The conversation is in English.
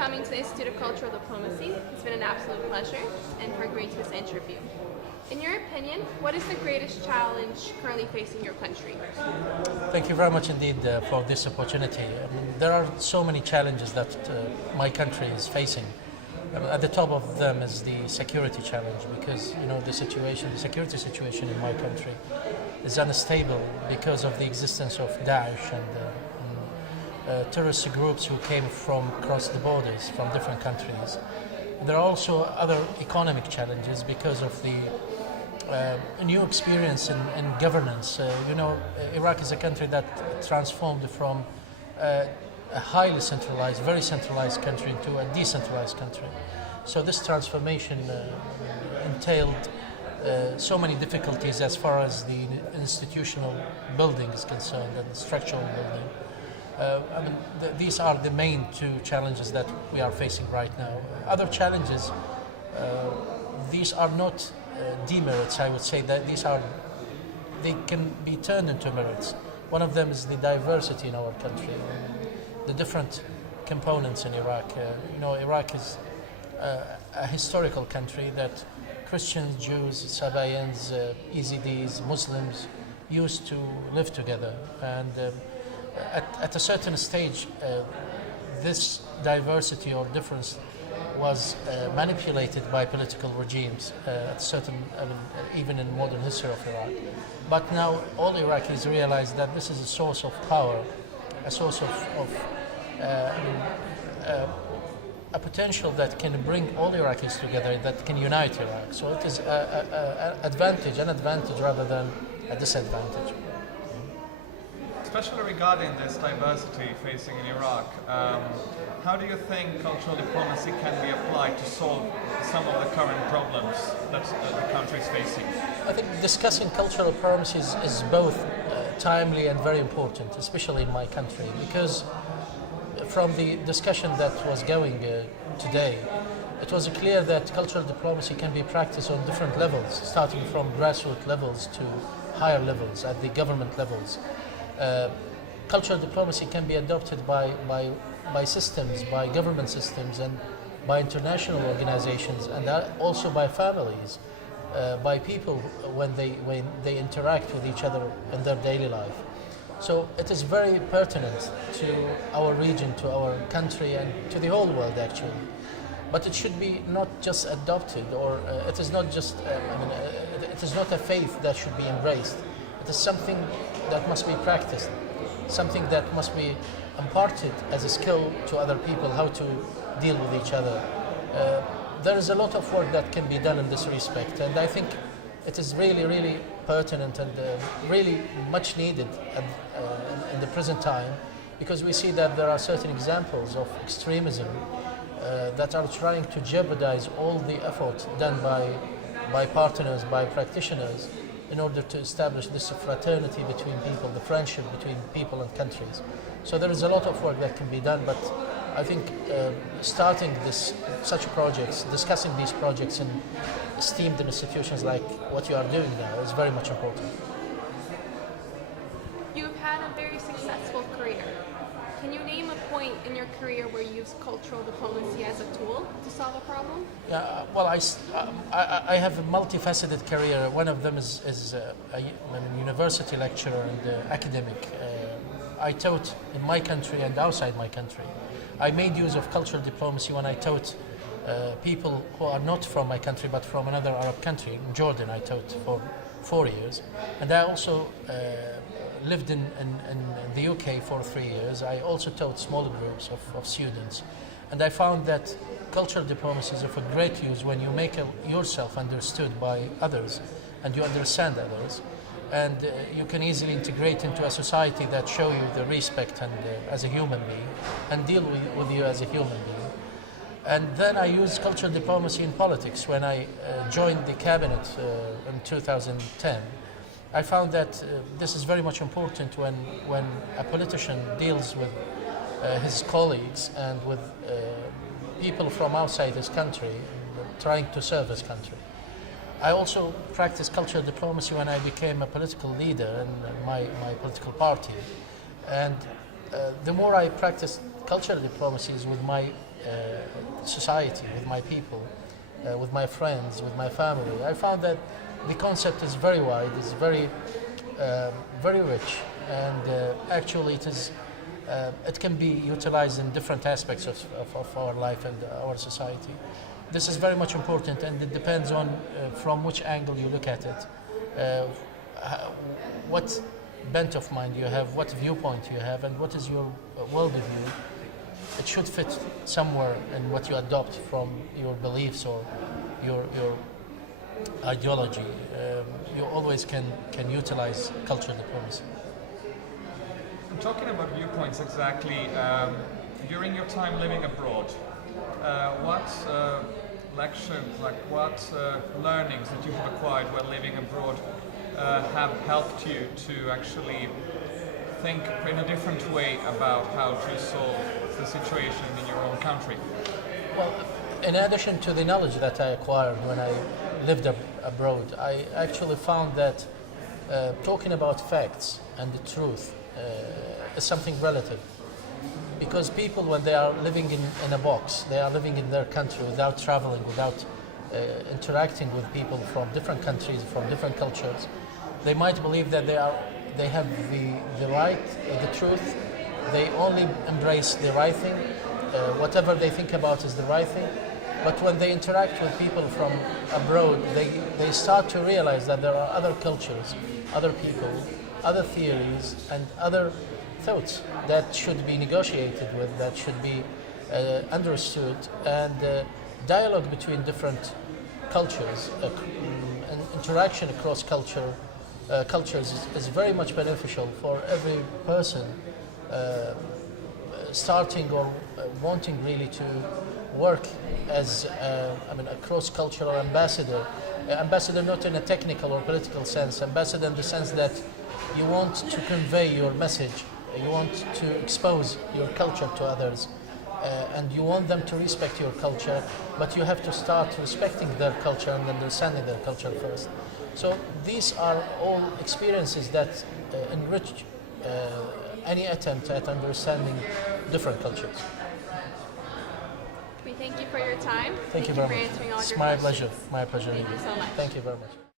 coming to the Institute of Cultural Diplomacy. It's been an absolute pleasure and for agreeing to this interview. In your opinion, what is the greatest challenge currently facing your country? Thank you very much indeed for this opportunity. There are so many challenges that my country is facing. At the top of them is the security challenge, because the security situation in my country is unstable because of the existence of Daesh and terrorist groups who came from across the borders from different countries. There are also other economic challenges because of the new experience in governance. Iraq is a country that transformed from a highly centralized, very centralized country into a decentralized country. So this transformation entailed so many difficulties as far as the institutional building is concerned and the structural building. These are the main two challenges that we are facing right now. Other challenges, these are not demerits. I would say that they can be turned into merits. One of them is the diversity in our country, the different components in Iraq. Iraq is a historical country that Christians, Jews, Sabaeans, Yazidis, Muslims used to live together, and at a certain stage, this diversity or difference was manipulated by political regimes at certain, even in modern history of Iraq. But now all Iraqis realize that this is a source of power, a source of a potential that can bring all Iraqis together, that can unite Iraq. So it is an advantage rather than a disadvantage. Especially regarding this diversity facing in Iraq, how do you think cultural diplomacy can be applied to solve some of the current problems that the country is facing? I think discussing cultural diplomacy is both timely and very important, especially in my country, because from the discussion that was going today, it was clear that cultural diplomacy can be practiced on different levels, starting from grassroots levels to higher levels, at the government levels. Cultural diplomacy can be adopted by systems, by government systems, and by international organizations, and also by families, by people when they interact with each other in their daily life. So it is very pertinent to our region, to our country, and to the whole world actually. But it should be not just adopted, or it is not just. It is not a faith that should be embraced. It is something that must be practiced, something that must be imparted as a skill to other people, how to deal with each other. There is a lot of work that can be done in this respect, and I think it is really, really pertinent and really much needed in the present time, because we see that there are certain examples of extremism that are trying to jeopardize all the effort done by partners, by practitioners, in order to establish this fraternity between people, the friendship between people and countries. So there is a lot of work that can be done, but I think starting such projects, discussing these projects in esteemed institutions like what you are doing now is very much important. You've had a very successful career. Can you name a point in your career where you used cultural diplomacy as a tool to solve a problem? Yeah, well, I have a multifaceted career. One of them is I'm a university lecturer and academic. I taught in my country and outside my country. I made use of cultural diplomacy when I taught people who are not from my country but from another Arab country. In Jordan, I taught for 4 years, and I also lived in the UK for 3 years. I also taught smaller groups of students, and I found that cultural diplomacy is of a great use when you make yourself understood by others and you understand others, and you can easily integrate into a society that show you the respect and as a human being and deal with you as a human being. And then I used cultural diplomacy in politics. When I joined the cabinet in 2010, I found that this is very much important when a politician deals with his colleagues and with people from outside his country trying to serve his country. I also practiced cultural diplomacy when I became a political leader in my political party. And the more I practiced cultural diplomacy is with my society, with my people, with my friends, with my family. I found that the concept is very wide, it's very rich, and actually it can be utilized in different aspects of our life and our society. This is very much important, and it depends on from which angle you look at it, what bent of mind you have, what viewpoint you have, and what is your worldview. It should fit somewhere in what you adopt from your beliefs or your ideology. You always can utilize cultural diplomacy. Talking about viewpoints exactly, during your time living abroad, what lections, like what learnings that you have acquired while living abroad have helped you to actually think in a different way about how to solve the situation in your own country? Well, in addition to the knowledge that I acquired when I lived abroad, I actually found that talking about facts and the truth is something relative. Because people, when they are living in a box, they are living in their country without traveling, without interacting with people from different countries, from different cultures, they might believe that they have the right, the truth. They only embrace the right thing. Whatever they think about is the right thing. But when they interact with people from abroad, they start to realize that there are other cultures, other people, other theories, and other thoughts that should be negotiated with, that should be understood, and dialogue between different cultures, and interaction across cultures is very much beneficial for every person starting or wanting really to work as a cross-cultural ambassador. Ambassador not in a technical or political sense, ambassador in the sense that you want to convey your message, you want to expose your culture to others, and you want them to respect your culture, but you have to start respecting their culture and understanding their culture first. So these are all experiences that enrich any attempt at understanding different cultures. We thank you for your time. Thank you very for much. answering all It's your my questions. pleasure. My pleasure. Thank you so much. Thank you very much.